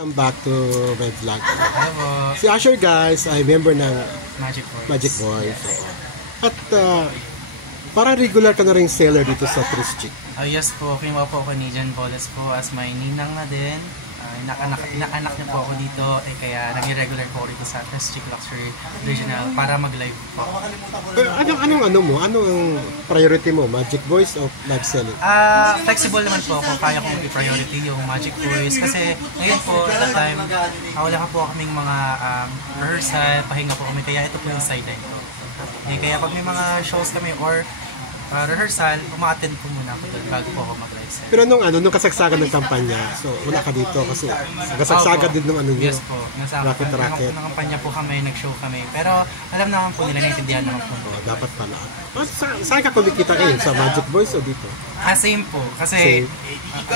Welcome back to my vlog. Hello. Si Asher guys ay member ng Magic Boys. At parang regular ka na rin seller dito sa Trischick. Yes po, kinuha po ako ni Jan Boles po as my ninang na din. Inaanak niya po ako dito, kaya naging regular po ako dito sa Trischick Luxury Original para mag-live po. Pero anong priority mo? Magic Boys o live selling? Flexible naman po ako, kaya kong i-priority yung Magic Boys kasi ngayon po, at the time, wala ka po kaming mga rehearsal, pahinga po kami, kaya ito po yung sideline ko. Kaya pag may mga shows kami or rehearsal, uma-attend po muna ako doon bago po ako mag-live set. Pero nung kasagsagan ng kampanya, so wala ka dito kasi kasagsagan din nung ano nyo. Yes po, nasa kampanya po kami, nag-show kami. Pero alam naman po nila, naintindihan naman po. Dapat pala. Saan ka kumikita kayo? Sa Magic Boys o dito? Same po. Kasi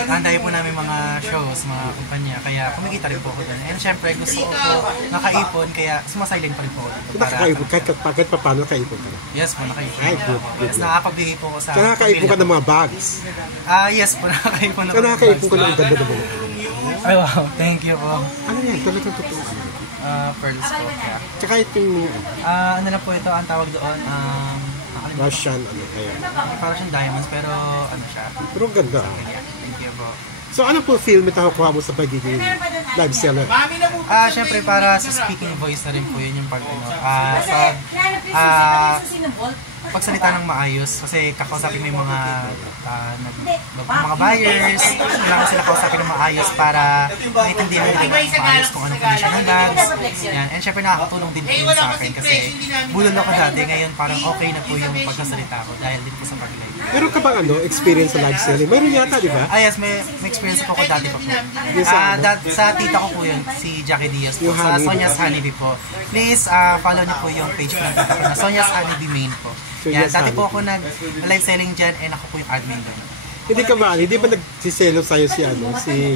anday po namin mga shows, mga kumpanya. Kaya kumikita rin po ako doon. And syempre gusto ko po nakaipon, kaya sumasilent pa rin po ako dito. Nakaipon? Kahit pa paano nakaipon ka na? Yes po, nakaipon. Ay, good. Yes, nakakapagbigay po ako sa... Nakaipon ka ng mga bags? Yes po, nakakaipon ako. Nakaipon ka ng ang ganda naman. Ay wow, thank you po. Ano yan? Talagang totoo. Pearls po. Yeah. Tsaka itong... ano na po ito, ang tawag doon, Russian, kaya. Parang siyang diamonds, pero ano siya. Pero ganda. Thank you po. So ano po film ito kuha mo sa pagiging live seller? Syempre para sa speaking voice na rin po yun yung part pagsalita ng maayos kasi kakausapin mo yung mga buyers, kailangan sila kausapin ng maayos para maintindihan nila ng maayos kung anong condition ng bags. Yan. And syempre nakakatulong din po yun sa akin kasi bulol ako dati, ngayon parang okay na po yung pagkasalita ko dahil din po sa pag-live. Meron ka bang experience sa live selling? Meron yata, di ba? Yes, may experience ko dati pa po. Sa tita ko po yun, si Jackie Diaz po, sa Sonya's Honeybee po. Please follow niyo po yung page po ng tita ko na Sonya's Honeybee main po. Yan, dati po ako nag-live selling dyan and ako po yung admin doon. Hindi ba nagsiselo sa'yo si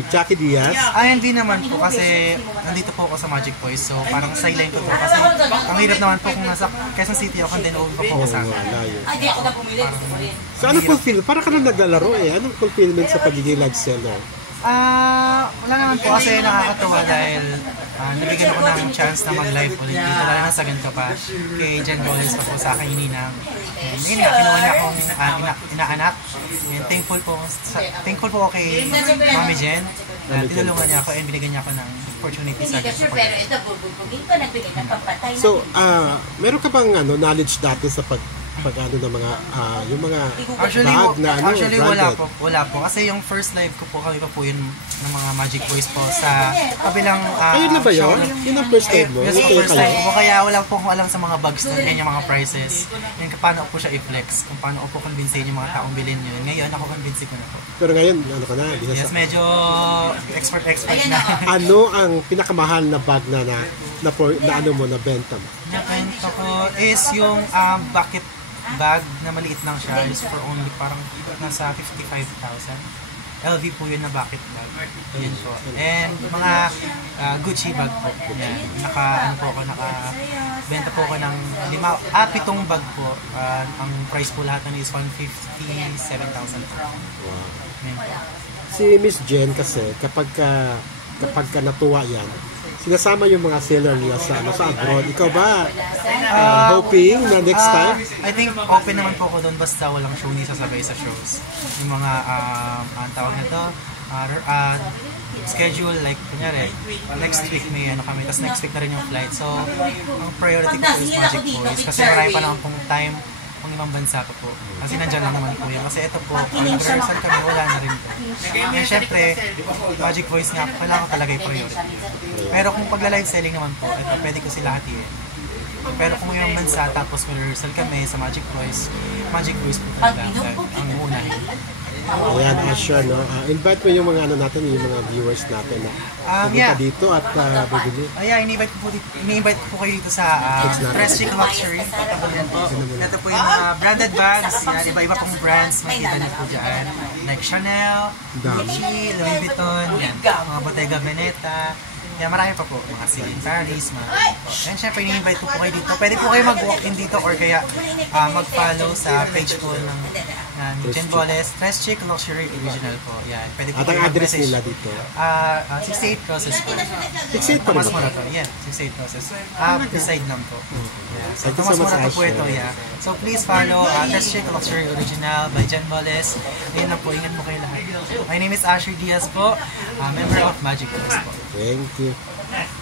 Jackie Diaz? Hindi naman po kasi nandito po ako sa Magic Boys, so parang sideline ko po kasi ang hirap naman po kung nasa Quezon City ako then over pa po sa akin. So ano fulfillment? Parang ka na naglalaro Anong fulfillment sa pagiging live seller? Wala naman po kasi nakakatuwa dahil nabigyan ko ng chance na mag-live ulit dito, lalo na sa ganito pa kay Jan Boles pa po sa akin ninang. And yun nga, kinuha niya akong inaanak. And thankful po ako kay Mami Jen na tinulungan niya ako and binigyan niya ako ng opportunity sa ganito. So, meron ka bang knowledge dati sa ng mga yung mga bag na actually branded? wala po kasi yung first live ko po kami pa po yun ng mga Magic Boys po sa kabilang ayun na ba yun? Yun ang first live mo? Yes, first live po, kaya wala po akong alam sa mga bags na yan, yung mga prices yan, paano po siya i-flex, kung paano po convincein yung mga taong bilhin yun. Ngayon ako convince ko na po. Pero ngayon ano ka na? Yes, medyo expert na. Ano ang pinakamahal na bag na ano mo na benta mo? Nabenta ko is yung bucket bag na maliit lang siya is for only parang nasa 55,000. LV po yun na bucket bag. Yan po. And mga Gucci bag po. Yan. Nakabenta po ako ng 7 bag po. Ang price po lahat is 157,000 po. Wow. Yan po. Si Miss Jen kasi kapag ka natuwa yan, sinasama yung mga seller niya sa abroad. Ikaw ba hoping na next time? I think open naman po ako doon basta walang show ni sasabay sa shows. Yung mga ang tawag na to schedule, like kunyari next week may kami, tapos next week na rin yung flight. So ang priority ko is Magic Boys kasi marami pa naman pong time pang ibang bansa pa po. Kasi nandyan lang naman po yun. Kasi ito po, rehearsal kami, wala na rin po. And syempre, Magic Voice nga, kailangan ko talaga yung priority. Pero kung pagla-live selling naman po, ito, pwede ko sila hatiin. Pero kung ibang bansa, tapos rehearsal kami sa Magic Voice po talaga ang unahin. Ayan, Asher, no? Invite mo yung mga natin, yung mga viewers natin na pumunta dito at bibili. In-invite ko po kayo dito sa Trischick Luxury. Ito po yung mga branded bags. Yan, iba-iba pong brands. Makikita niyo po dyan. Like Chanel, Gucci, Louis Vuitton, yan, mga Bottega Veneta. Yeah, marami pa po. Mga City in Paris, mga and syempre, ini-invite ko po kayo dito. Pwede po kayo mag-walk-in dito or kaya mag-follow sa page po ng Jen Boles, Tres Chick Luxury Original po. Yan. Pwede po At ang kayo address mag-message. nila dito. 68 Crosses po. 68 pa rin Tomas ba? Morato. Yeah, 68 Crosses. Beside lang po. Yeah. So, Thank you so Tomas much, Morato po Asher. ito. Yeah. So, please follow Tres Chick Luxury Original by Jen Boles. Ayun na po. Ingat po kayo lahat. My name is Asher Diaz po. Member of Magic Boys po. Thank you.